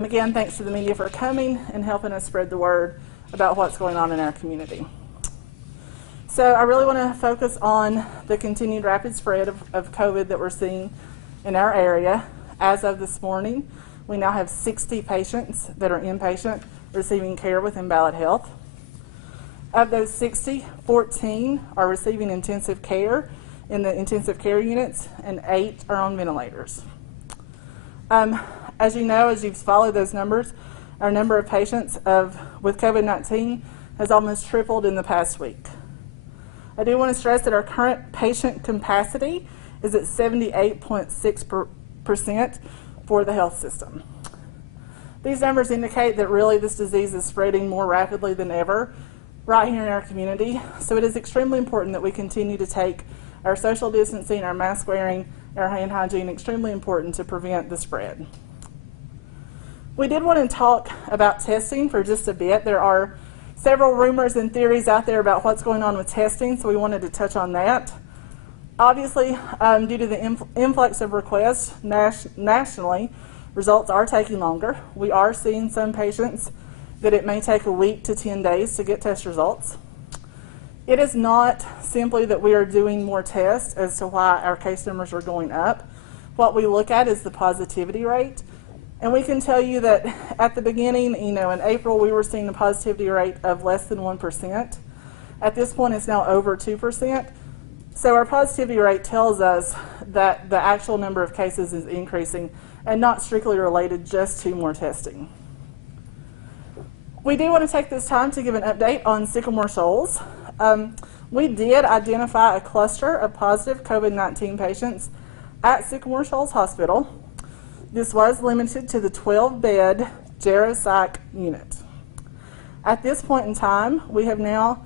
Again, thanks to the media for coming and helping us spread the word about what's going on in our community. So I really want to focus on the continued rapid spread of COVID that we're seeing in our area. As of this morning, we now have 60 patients that are inpatient receiving care within Ballad Health. Of those 60, 14 are receiving intensive care in the intensive care units, and 8 are on ventilators. As you know, as you've followed those numbers, our number of patients with COVID-19 has almost tripled in the past week. I do want to stress that our current patient capacity is at 78.6% for the health system. These numbers indicate that really this disease is spreading more rapidly than ever right here in our community, so it is extremely important that we continue to take our social distancing, our mask wearing, our hand hygiene extremely important to prevent the spread. We did want to talk about testing for just a bit. There are several rumors and theories out there about what's going on with testing, so we wanted to touch on that. Obviously, due to the influx of requests nationally, results are taking longer. We are seeing some patients that it may take a week to 10 days to get test results. It is not simply that we are doing more tests as to why our case numbers are going up. What we look at is the positivity rate. And we can tell you that at the beginning, in April, we were seeing a positivity rate of less than 1%. At this point, it's now over 2%. So our positivity rate tells us that the actual number of cases is increasing and not strictly related just to more testing. We do want to take this time to give an update on Sycamore Shoals. We did identify a cluster of positive COVID-19 patients at Sycamore Shoals Hospital. This was limited to the 12-bed geropsych unit. At this point in time, we have now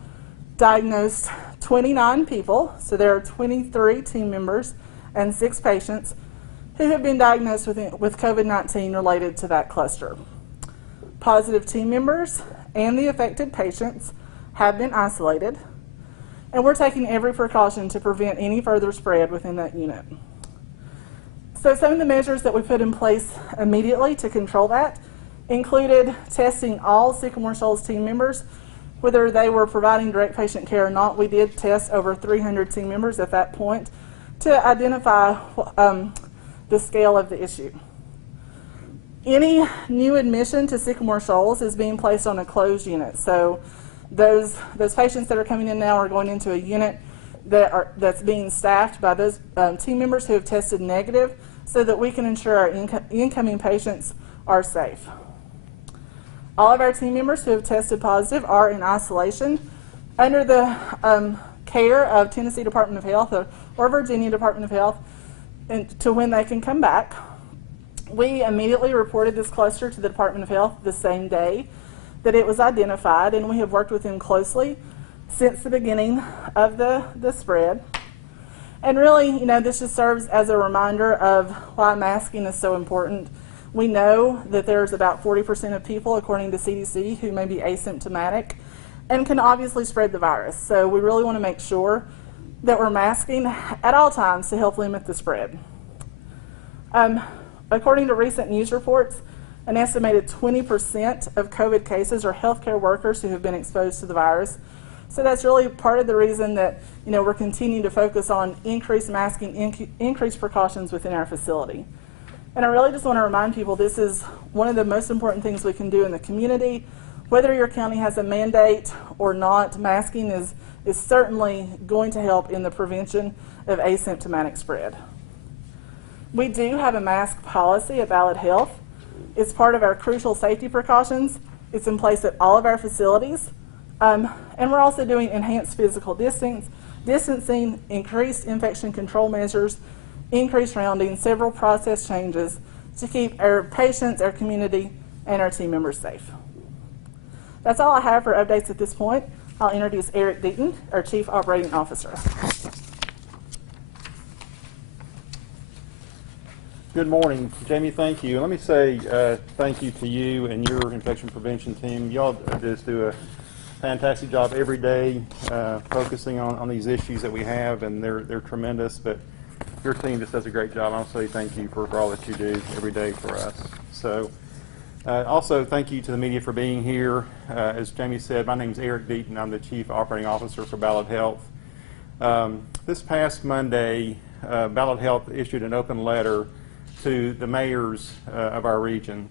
diagnosed 29 people, so there are 23 team members and 6 patients who have been diagnosed with COVID-19 related to that cluster. Positive team members and the affected patients have been isolated, and we're taking every precaution to prevent any further spread within that unit. So some of the measures that we put in place immediately to control that included testing all Sycamore Shoals team members, whether they were providing direct patient care or not. We did test over 300 team members at that point to identify the scale of the issue. Any new admission to Sycamore Shoals is being placed on a closed unit. So those patients that are coming in now are going into a unit that's being staffed by those team members who have tested negative, so that we can ensure our incoming patients are safe. All of our team members who have tested positive are in isolation under the care of Tennessee Department of Health or Virginia Department of Health to when they can come back. We immediately reported this cluster to the Department of Health the same day that it was identified, and we have worked with them closely since the beginning of the spread. And really, this just serves as a reminder of why masking is so important. We know that there's about 40% of people, according to CDC, who may be asymptomatic and can obviously spread the virus. So we really want to make sure that we're masking at all times to help limit the spread. According to recent news reports, an estimated 20% of COVID cases are healthcare workers who have been exposed to the virus. So that's really part of the reason that we're continuing to focus on increased masking, increased precautions within our facility. And I really just want to remind people this is one of the most important things we can do in the community. Whether your county has a mandate or not, masking is certainly going to help in the prevention of asymptomatic spread. We do have a mask policy at Ballad Health. It's part of our crucial safety precautions. It's in place at all of our facilities. And we're also doing enhanced physical distancing, increased infection control measures, increased rounding, several process changes to keep our patients, our community, and our team members safe. That's all I have for updates at this point. I'll introduce Eric Deaton, our Chief Operating Officer. Good morning, Jamie. Thank you. Let me say thank you to you and your infection prevention team. Y'all just do a fantastic job every day focusing on these issues that we have, and they're tremendous. But your team just does a great job. I'll say thank you for all that you do every day for us. So Also, thank you to the media for being here. As Jamie said, my name is Eric Deaton. I'm the Chief Operating Officer for Ballad Health. This past Monday, Ballad Health issued an open letter to the mayors of our region,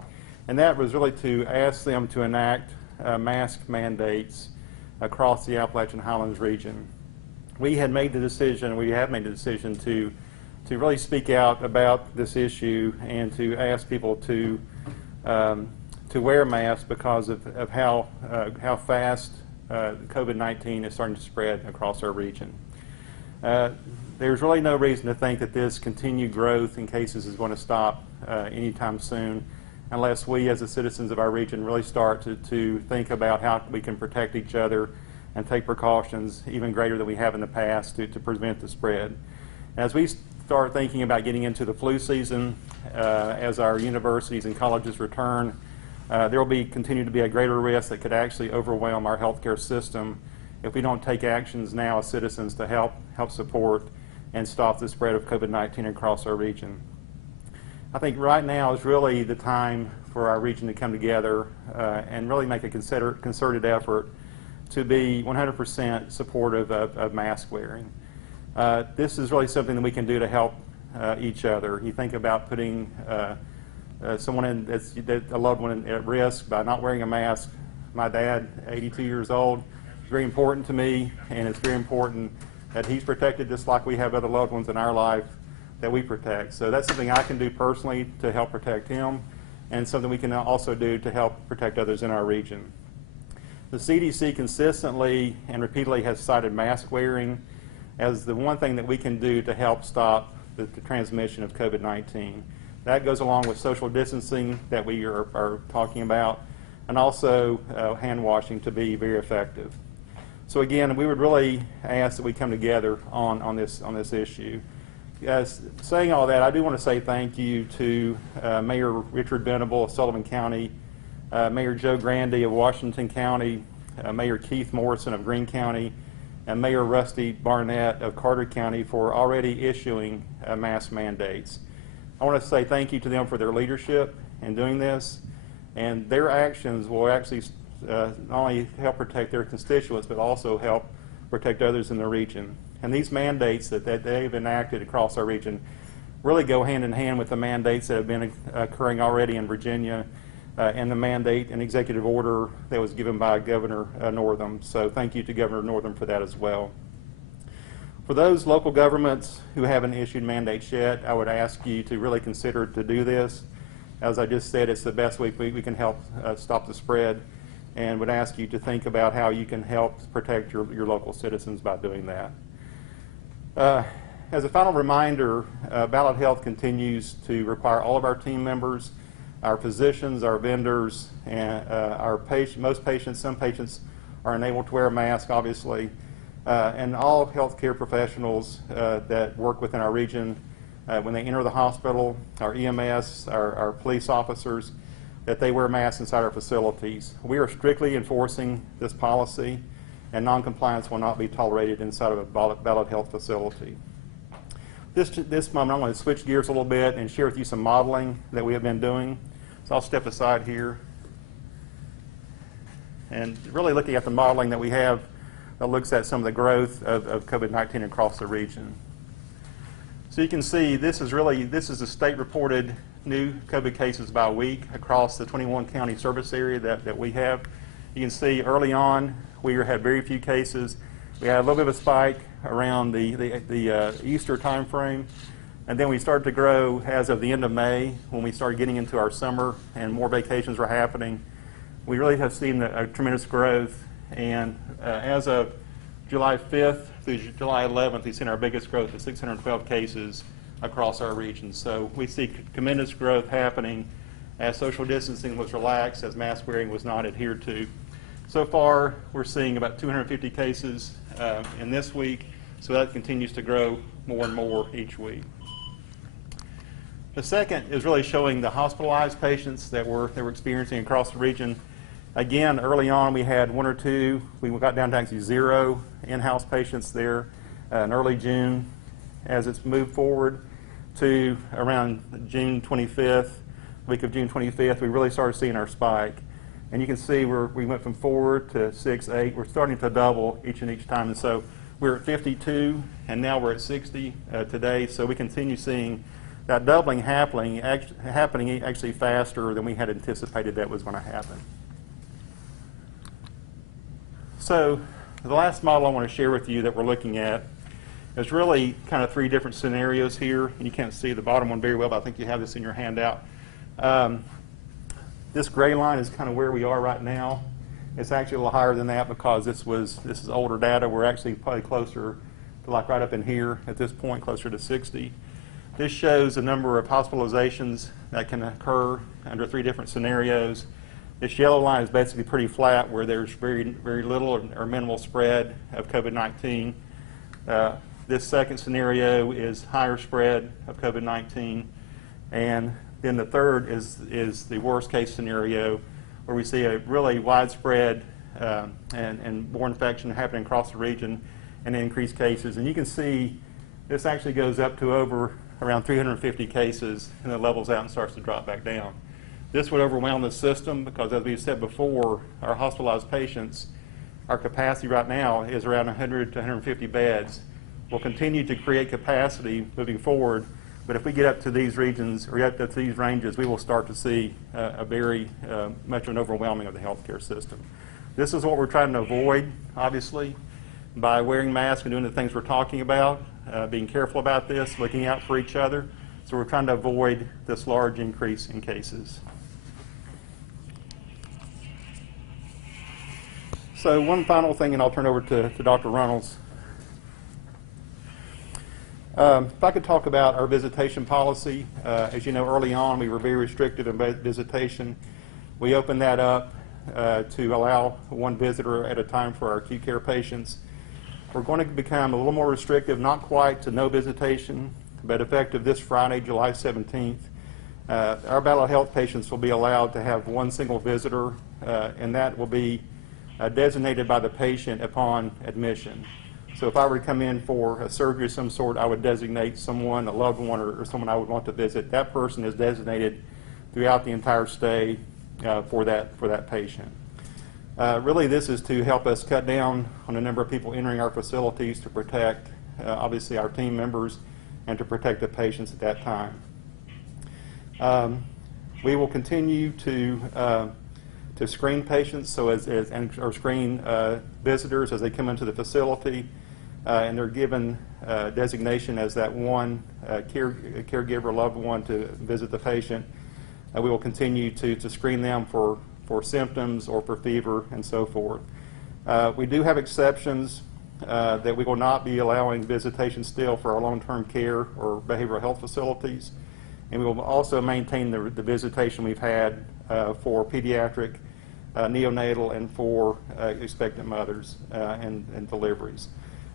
and that was really to ask them to enact mask mandates across the Appalachian Highlands region. We have made the decision to really speak out about this issue and to ask people to wear masks because of how fast COVID-19 is starting to spread across our region. There's really no reason to think that this continued growth in cases is going to stop anytime soon, unless we as the citizens of our region really start to think about how we can protect each other and take precautions even greater than we have in the past to prevent the spread. As we start thinking about getting into the flu season, as our universities and colleges return, there will continue to be a greater risk that could actually overwhelm our healthcare system if we don't take actions now as citizens to help support and stop the spread of COVID-19 across our region. I think right now is really the time for our region to come together and really make a concerted effort to be 100% supportive of mask wearing. This is really something that we can do to help each other. You think about putting someone a loved one at risk by not wearing a mask. My dad, 82 years old, is very important to me, and it's very important that he's protected just like we have other loved ones in our life that we protect. So that's something I can do personally to help protect him, and something we can also do to help protect others in our region. The CDC consistently and repeatedly has cited mask wearing as the one thing that we can do to help stop the transmission of COVID-19. That goes along with social distancing that we are talking about, and also hand washing to be very effective. So again, we would really ask that we come together on this issue. Saying all that, I do want to say thank you to Mayor Richard Venable of Sullivan County, Mayor Joe Grandy of Washington County, Mayor Keith Morrison of Greene County, and Mayor Rusty Barnett of Carter County for already issuing mask mandates. I want to say thank you to them for their leadership in doing this, and their actions will actually not only help protect their constituents, but also help protect others in the region. And these mandates that they've enacted across our region really go hand in hand with the mandates that have been occurring already in Virginia and the mandate and executive order that was given by Governor Northam. So thank you to Governor Northam for that as well. For those local governments who haven't issued mandates yet, I would ask you to really consider to do this. As I just said, it's the best way we can help stop the spread, and would ask you to think about how you can help protect your local citizens by doing that. As a final reminder, Ballad Health continues to require all of our team members, our physicians, our vendors, and some patients are unable to wear a mask, obviously, and all healthcare professionals that work within our region, when they enter the hospital, our EMS, our police officers, that they wear masks inside our facilities. We are strictly enforcing this policy, and noncompliance will not be tolerated inside of a Ballad Health facility. This moment, I want to switch gears a little bit and share with you some modeling that we have been doing. So I'll step aside here. And really looking at the modeling that we have that looks at some of the growth of COVID-19 across the region. So you can see this is the state-reported new COVID cases by week across the 21 county service area that we have. You can see early on we had very few cases. We had a little bit of a spike around the Easter time frame, and then we started to grow as of the end of May when we started getting into our summer and more vacations were happening. We really have seen a tremendous growth, and as of July 5th through July 11th, we've seen our biggest growth of 612 cases across our region. So we see tremendous growth happening as social distancing was relaxed, as mask wearing was not adhered to. So far, we're seeing about 250 cases in this week, so that continues to grow more and more each week. The second is really showing the hospitalized patients that we're experiencing across the region. Again, early on we had one or two. We got down to actually 0 in-house patients there in early June. As it's moved forward to around June 25th, week of June 25th, we really started seeing our spike. And you can see we went from 4 to 6, 8. We're starting to double each time. And so we're at 52, and now we're at 60 today. So we continue seeing that doubling happening actually faster than we had anticipated that was going to happen. So the last model I want to share with you that we're looking at is really kind of 3 different scenarios here. And you can't see the bottom one very well, but I think you have this in your handout. This gray line is kind of where we are right now. It's actually a little higher than that because this is older data. We're actually probably closer to like right up in here at this point, closer to 60. This shows the number of hospitalizations that can occur under 3 different scenarios. This yellow line is basically pretty flat where there's very little or minimal spread of COVID-19. This second scenario is higher spread of COVID-19. And then the third is the worst case scenario where we see a really widespread and more infection happening across the region and increased cases. And you can see this actually goes up to over around 350 cases and then levels out and starts to drop back down. This would overwhelm the system because, as we've said before, our hospitalized patients, our capacity right now is around 100 to 150 beds. We'll continue to create capacity moving forward, but if we get up to these regions or up to these ranges, we will start to see a very much an overwhelming of the healthcare system. This is what we're trying to avoid, obviously, by wearing masks and doing the things we're talking about, being careful about this, looking out for each other. So we're trying to avoid this large increase in cases. So one final thing, and I'll turn over to Dr. Runnels. If I could talk about our visitation policy. As you know, early on we were very restrictive in visitation. We opened that up to allow 1 visitor at a time for our acute care patients. We're going to become a little more restrictive, not quite to no visitation, but effective this Friday, July 17th. Our Ballad Health patients will be allowed to have 1 single visitor, and that will be designated by the patient upon admission. So if I were to come in for a surgery of some sort, I would designate someone, a loved one, or someone I would want to visit. That person is designated throughout the entire stay for that patient. Really, this is to help us cut down on the number of people entering our facilities to protect, obviously, our team members and to protect the patients at that time. We will continue to screen patients, or screen visitors as they come into the facility, and they're given designation as that one caregiver, loved one to visit the patient. We will continue to screen them for symptoms or for fever and so forth. We do have exceptions that we will not be allowing visitation still for our long-term care or behavioral health facilities, and we will also maintain the visitation we've had for pediatric, neonatal, and for expectant mothers and deliveries.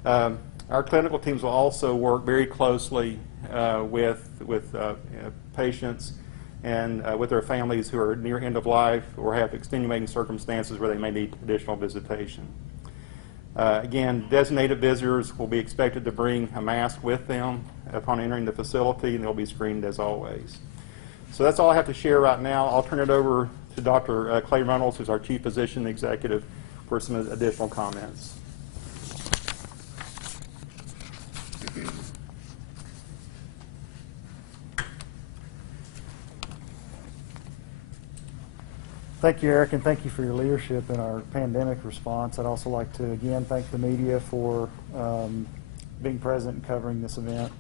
Our clinical teams will also work very closely with patients and with their families who are near end of life or have extenuating circumstances where they may need additional visitation. Again, designated visitors will be expected to bring a mask with them upon entering the facility, and they'll be screened as always. So that's all I have to share right now. I'll turn it over to Dr. Clay Runnels, who's our Chief Physician Executive, for some additional comments. Thank you, Eric, and thank you for your leadership in our pandemic response. I'd also like to again thank the media for being present and covering this event.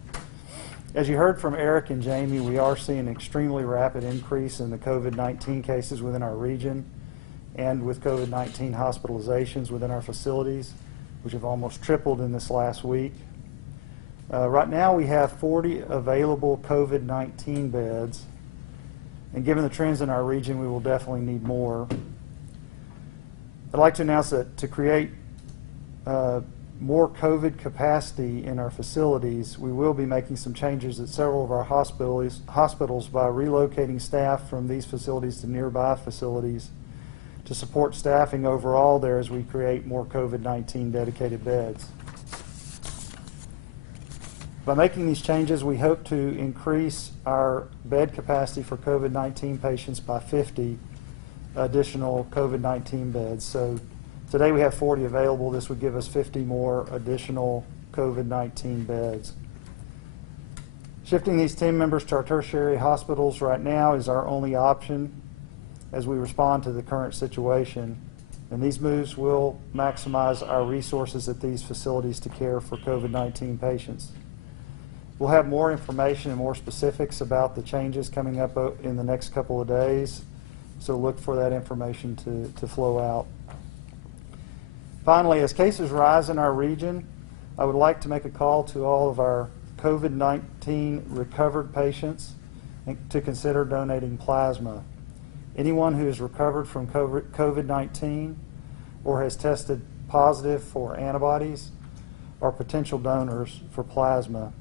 As you heard from Eric and Jamie, we are seeing an extremely rapid increase in the COVID-19 cases within our region and with COVID-19 hospitalizations within our facilities, which have almost tripled in this last week. Right now we have 40 available COVID-19 beds, and given the trends in our region, we will definitely need more. I'd like to announce that to create more COVID capacity in our facilities, we will be making some changes at several of our hospitals by relocating staff from these facilities to nearby facilities to support staffing overall there as we create more COVID-19 dedicated beds. By making these changes, we hope to increase our bed capacity for COVID-19 patients by 50 additional COVID-19 beds. So today we have 40 available. This would give us 50 more additional COVID-19 beds. Shifting these team members to our tertiary hospitals right now is our only option as we respond to the current situation. And these moves will maximize our resources at these facilities to care for COVID-19 patients. We'll have more information and more specifics about the changes coming up in the next couple of days, so look for that information to flow out. Finally, as cases rise in our region, I would like to make a call to all of our COVID-19 recovered patients to consider donating plasma. Anyone who has recovered from COVID-19 or has tested positive for antibodies are potential donors for plasma.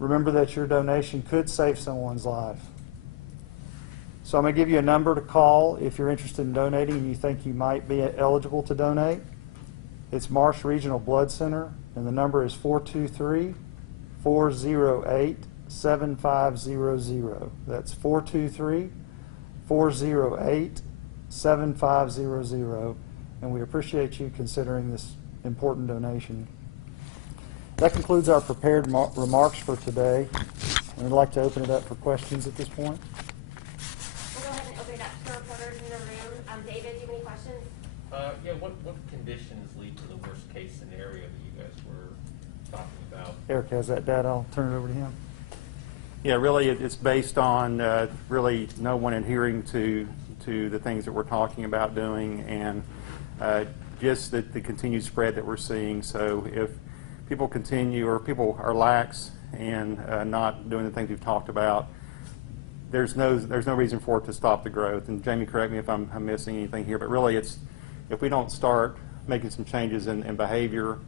Remember that your donation could save someone's life. So I'm going to give you a number to call if you're interested in donating and you think you might be eligible to donate. It's Marsh Regional Blood Center, and the number is 423-408-7500. That's 423-408-7500, and we appreciate you considering this important donation. That concludes our prepared remarks for today, and I'd like to open it up for questions at this point. We'll go ahead and open it up to the reporters in the room. David, do you have any questions? Yeah, what conditions lead to the worst case scenario that you guys were talking about? Eric has that data. I'll turn it over to him. Yeah, really, it's based on really no one adhering to the things that we're talking about doing, and just the continued spread that we're seeing. So if people continue, or people are lax and not doing the things we've talked about, there's no reason for it to stop the growth. And Jamie, correct me if I'm missing anything here, but really it's, if we don't start making some changes in behavior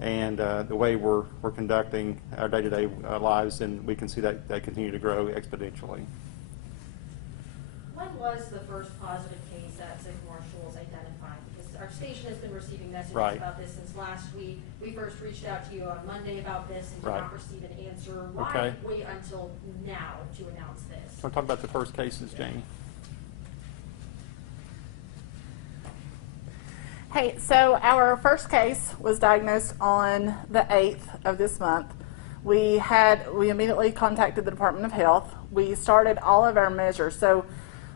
and the way we're conducting our day-to-day lives, then we can see that continue to grow exponentially. When was the first positive case at Sycamore Shoals identified? Because our station has been receiving messages Right. about this since last week. We first reached out to you on Monday about this and did Right. not receive an answer. Why Okay. wait until now to announce this? So I'll talk about the first cases, Jamie. Hey, so our first case was diagnosed on the 8th of this month. We immediately contacted the Department of Health. We started all of our measures. So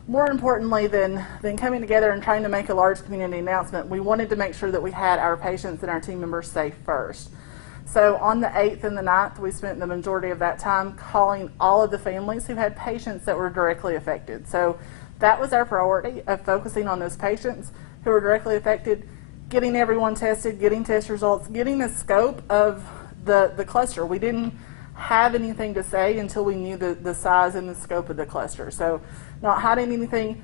more importantly than coming together and trying to make a large community announcement, we wanted to make sure that we had our patients and our team members safe first. So on the 8th and the 9th, we spent the majority of that time calling all of the families who had patients that were directly affected. So that was our priority, of focusing on those patients who were directly affected, getting everyone tested, getting test results, getting the scope of the cluster. We didn't have anything to say until we knew the size and the scope of the cluster. So not hiding anything.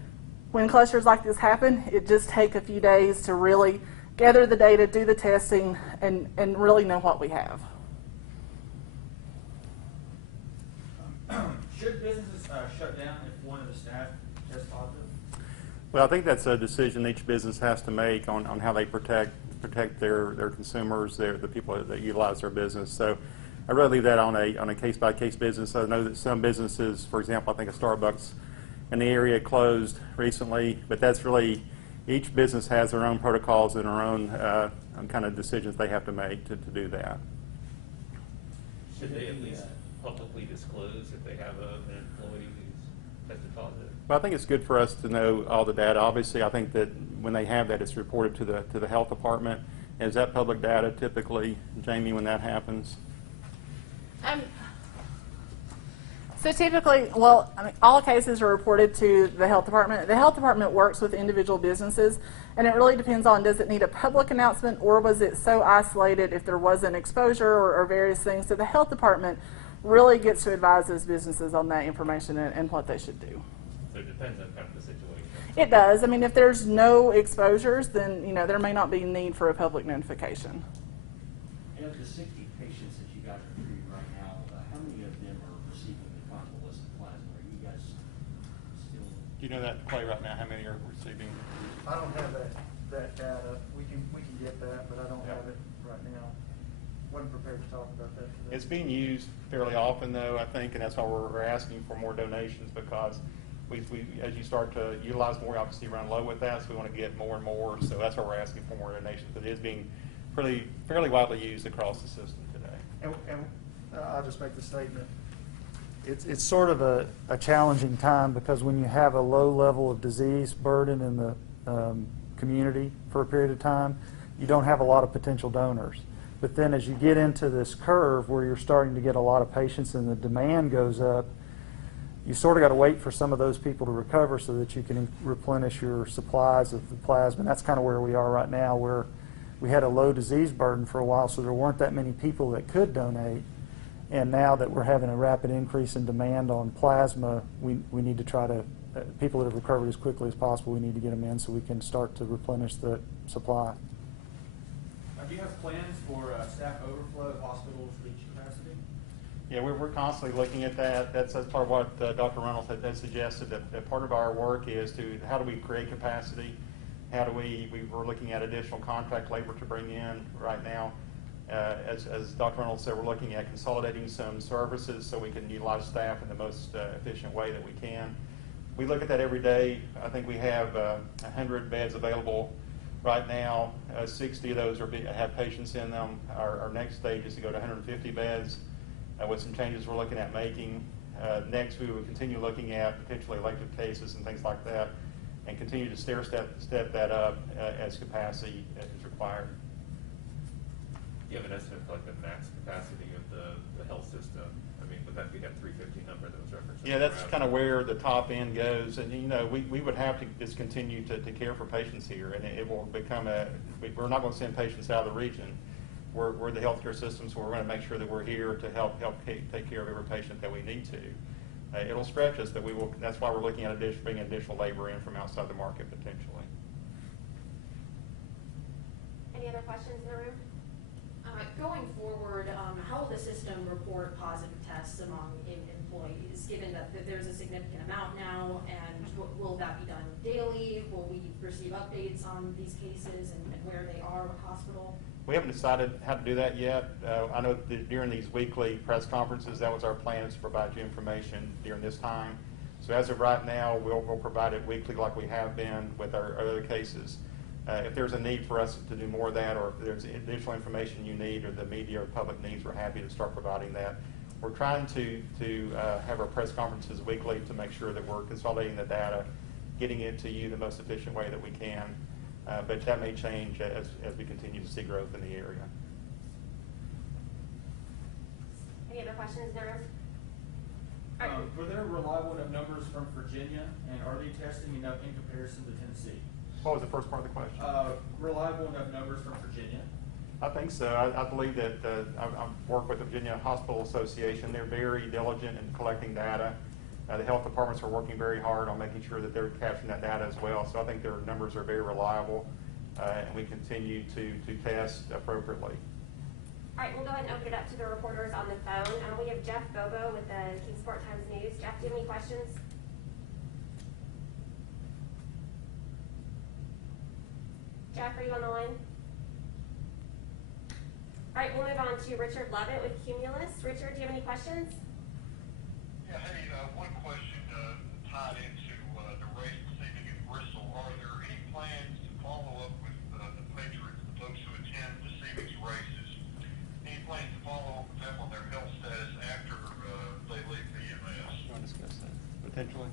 When clusters like this happen, it just takes a few days to really gather the data, do the testing, and really know what we have. Should businesses shut down if one of the staff tests positive? Well, I think that's a decision each business has to make on how they protect their consumers, the people that utilize their business. So I really leave that on a case-by-case business. I know that some businesses, for example, I think a Starbucks in the area closed recently, but that's really, each business has their own protocols and their own kind of decisions they have to make to do that. Should they at least publicly disclose if they have an employee who's tested positive? Well, I think it's good for us to know all the data. Obviously, I think that when they have that, it's reported to the health department. Is that public data typically, Jamie, when that happens? So typically, well, I mean, all cases are reported to the health department. The health department works with individual businesses, and it really depends on, does it need a public announcement, or was it so isolated if there wasn't exposure or various things. So the health department really gets to advise those businesses on that information and what they should do. So it depends on kind of the situation. It does. I mean, if there's no exposures, then there may not be need for a public notification. And of the 60 patients that you guys are treating right now, how many of them are receiving the convalescent plasma? Are you guys still? Do you know that, Clay, right now, how many are receiving? I don't have that data. We can get that, but I don't have it right now. wasn't prepared to talk about that today. It's being used fairly often, though, I think, and that's why we're asking for more donations, because we as you start to utilize more, obviously you run low with that, so we want to get more and more. So that's why we're asking for more donations. But it is being fairly widely used across the system today. And I'll just make the statement. It's sort of a challenging time, because when you have a low level of disease burden in the community for a period of time, you don't have a lot of potential donors. But then as you get into this curve where you're starting to get a lot of patients and the demand goes up, you sort of got to wait for some of those people to recover so that you can replenish your supplies of the plasma. And that's kind of where we are right now, where we had a low disease burden for a while, so there weren't that many people that could donate. And now that we're having a rapid increase in demand on plasma, we need to try to, people that have recovered as quickly as possible, we need to get them in so we can start to replenish the supply. Do you have plans for staff overflow if hospitals reach capacity? Yeah, we're constantly looking at that. That's part of what Dr. Reynolds had suggested, that part of our work is to how do we create capacity? How do we were looking at additional contract labor to bring in right now. As Dr. Reynolds said, we're looking at consolidating some services so we can utilize staff in the most efficient way that we can. We look at that every day. I think we have 100 beds available right now. 60 of those have patients in them. Our next stage is to go to 150 beds with some changes we're looking at making. Next, we will continue looking at potentially elective cases and things like that, and continue to step that up as capacity is required. Do you have an estimate for like the max capacity of the health system? I mean, would that be that 350 number that was referenced? Yeah, that's kind of where the top end goes. And, you know, we would have to just continue to care for patients here, and it will become we're not going to send patients out of the region. We're the healthcare system, so we're going to make sure that we're here to help take care of every patient that we need to. It'll stretch us, but we will. That's why we're looking at bringing additional labor in from outside the market potentially. Any other questions in the room? Going forward, how will the system report positive tests among employees, given that there's a significant amount now, and will that be done daily? Will we receive updates on these cases and where they are with hospital? We haven't decided how to do that yet. I know that during these weekly press conferences, that was our plan, is to provide you information during this time. So as of right now, we'll provide it weekly like we have been with our other cases. If there's a need for us to do more of that, or if there's additional information you need or the media or public needs, we're happy to start providing that. We're trying to have our press conferences weekly to make sure that we're consolidating the data, getting it to you the most efficient way that we can. But that may change as we continue to see growth in the area. Any other questions in the room? Were there reliable enough numbers from Virginia, and are they testing enough in comparison to Tennessee? What was the first part of the question? Reliable enough numbers from Virginia? I think so. I believe that I work with the Virginia Hospital Association. They're very diligent in collecting data. The health departments are working very hard on making sure that they're capturing that data as well. So I think their numbers are very reliable, and we continue to test appropriately. All right, we'll go ahead and open it up to the reporters on the phone. We have Jeff Bobo with the Kingsport Times News. Jeff, do you have any questions? Jeff, are you on the line? All right, we'll move on to Richard Levitt with Cumulus. Richard, do you have any questions? Yeah, hey, one question tied into the race receiving in Bristol. Are there any plans to follow up with the patrons, the folks who attend the Seavings races? Any plans to follow up with them on their health status after they leave BMS? You want to discuss that potentially?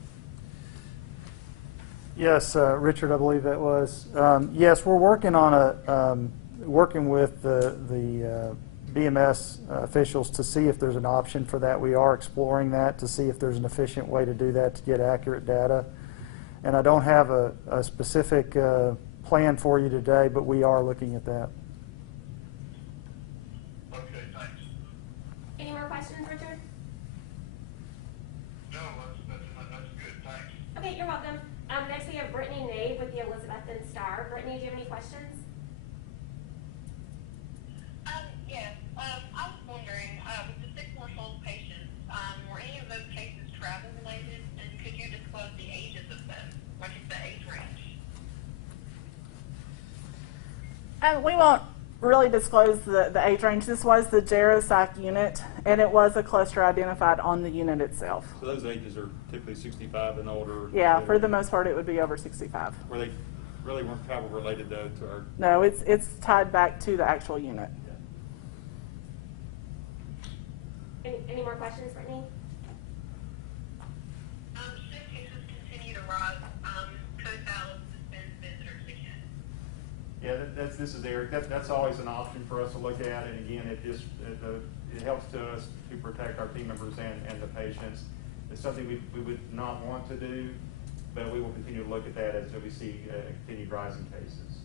Yes, Richard, I believe that was. Yes, we're working on working with the BMS officials to see if there's an option for that. We are exploring that to see if there's an efficient way to do that to get accurate data. And I don't have a specific plan for you today, but we are looking at that. Okay, thanks. Any more questions, Richard? No, that's good. Thanks. Okay, you're welcome. Next, we have Brittany Nave with the Elizabethan Star. Brittany, do you have any questions? Yes. I was wondering, with the Sycamore Shoals patients, were any of those cases travel related, and could you disclose the ages of them? What is the age range? We won't really disclose the age range. This was the geropsych unit, and it was a cluster identified on the unit itself. So those ages are typically 65 and older? Yeah, for the most part, it would be over 65. Where they really weren't travel related, though, to our... No, it's tied back to the actual unit. Any more questions, Brittany? Should cases continue to rise, could Ballad suspend visitors again? Yeah, this is Eric. That's always an option for us to look at, and again, it helps to us to protect our team members and the patients. It's something we would not want to do, but we will continue to look at that as we see continued rise in cases.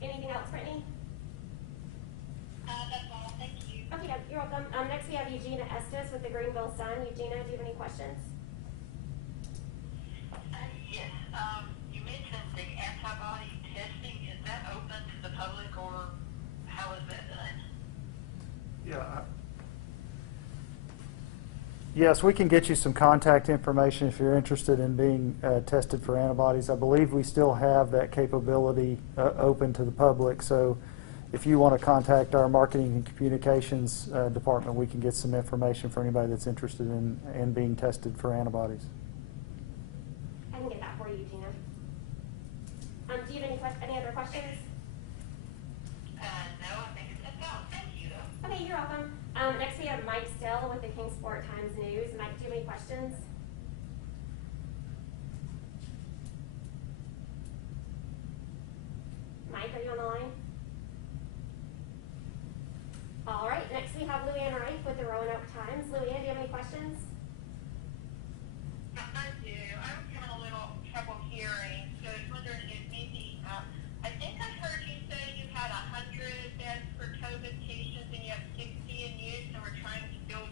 Anything else, Brittany? That's all, thank you. Okay, you're welcome. Next we have Eugenia Estes with the Greenville Sun. Eugenia, do you have any questions? Yes, you mentioned the antibody testing. Is that open to the public, or how is that done? Yeah. Yes, we can get you some contact information if you're interested in being tested for antibodies. I believe we still have that capability open to the public, so if you want to contact our marketing and communications department, we can get some information for anybody that's interested in being tested for antibodies. I can get that for you, Eugenia. Do you have any other questions? No, I think it's all. Thank you, though. Okay, you're welcome. Next we have Mike Still with the Kingsport Times News. Mike, do you have any questions? Mike, are you on the line? All right, next we have Louie Rife with the Roanoke Times. Louie, do you have any questions? I do. I was having a little trouble hearing, so I was wondering if maybe, I think I heard you say you had 100 beds for COVID patients and you have 60 in use, and we're trying to build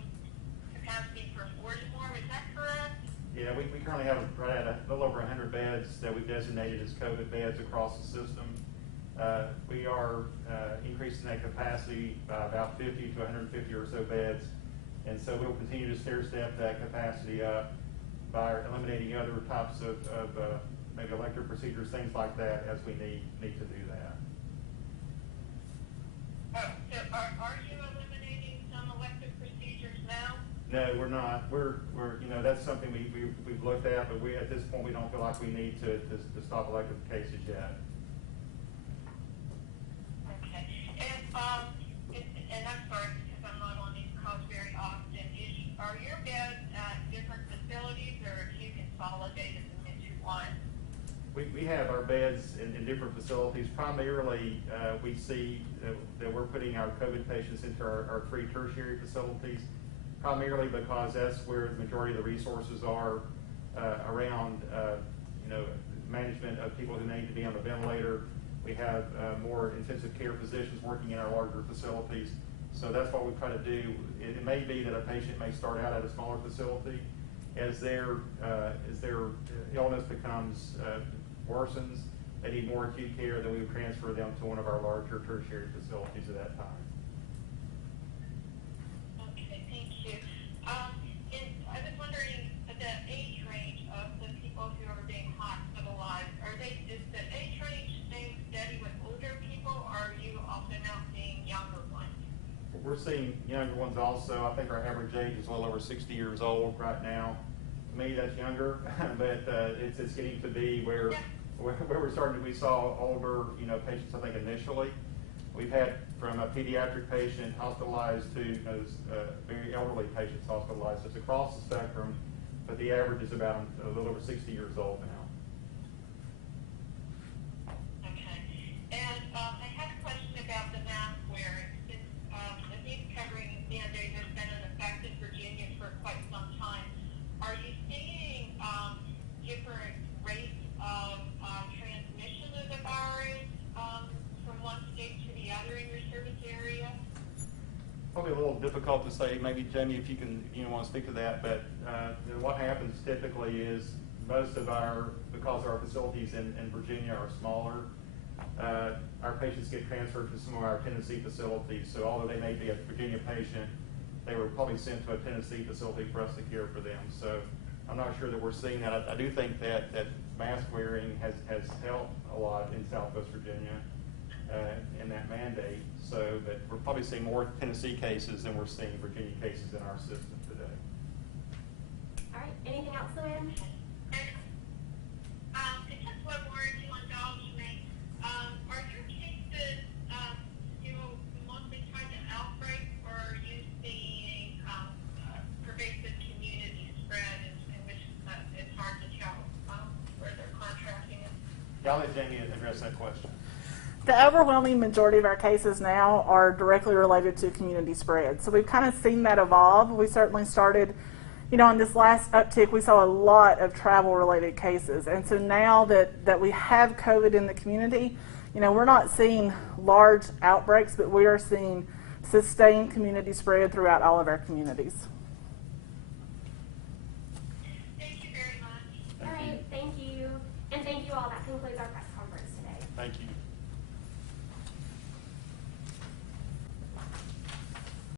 capacity for 40 more. Is that correct? Yeah, we currently have right at a little over 100 beds that we've designated as COVID beds across the system. We are increasing that capacity by about 50 to 150 or so beds, and so we'll continue to stair-step that capacity up by eliminating other types of maybe elective procedures, things like that, as we need to do that. Oh, so are you eliminating some elective procedures now? No, we're not. We're that's something we've looked at, but at this point we don't feel like we need to stop elective cases yet. And I'm sorry because I'm not on these calls very often. Are your beds at different facilities, or do you consolidate them into one? We have our beds in different facilities. Primarily, we see that we're putting our COVID patients into our 3 tertiary facilities, primarily because that's where the majority of the resources are around management of people who need to be on the ventilator. We have more intensive care physicians working in our larger facilities. So that's what we try to do. It may be that a patient may start out at a smaller facility. As their illness becomes worsens, they need more acute care, then we would transfer them to one of our larger tertiary facilities at that time. Okay, thank you. I was wondering the age range of the people who are being hospitalized. Is the age range staying steady with older people, or are you also now seeing younger ones? We're seeing younger ones also. I think our average age is a little over 60 years old right now. To me, that's younger, but it's getting to be where we're starting. We saw older, patients. I think initially, we've had from a pediatric patient hospitalized to very elderly patients hospitalized. It's across the spectrum, but the average is about a little over 60 years old now. Okay. And I had a question about the mask wearing. Since the face covering mandate has been in effect in Virginia for quite some time, are you seeing different rates of transmission of the virus from one state to the other in your service area? Probably a little difficult to say. Maybe Jamie, if you want to speak to that. But what happens typically is because our facilities in Virginia are smaller, our patients get transferred to some of our Tennessee facilities. So although they may be a Virginia patient, they were probably sent to a Tennessee facility for us to care for them. So I'm not sure that we're seeing that. I do think that mask wearing has helped a lot in Southwest Virginia. in that mandate, so that we're probably seeing more Tennessee cases than we're seeing Virginia cases in our system today. All right, anything else, Luann? And just one more, if you'll indulge me. Are your cases still mostly tied to outbreaks, or are you seeing pervasive community spread, in which it's hard to tell where they're contracting it? Yeah, I'll let Jamie address that question. The overwhelming majority of our cases now are directly related to community spread. So we've kind of seen that evolve. We certainly started, in this last uptick, we saw a lot of travel-related cases. And so now that we have COVID in the community, we're not seeing large outbreaks, but we are seeing sustained community spread throughout all of our communities. Thank you very much. All right, thank you. And thank you all. That concludes our press conference today. Thank you.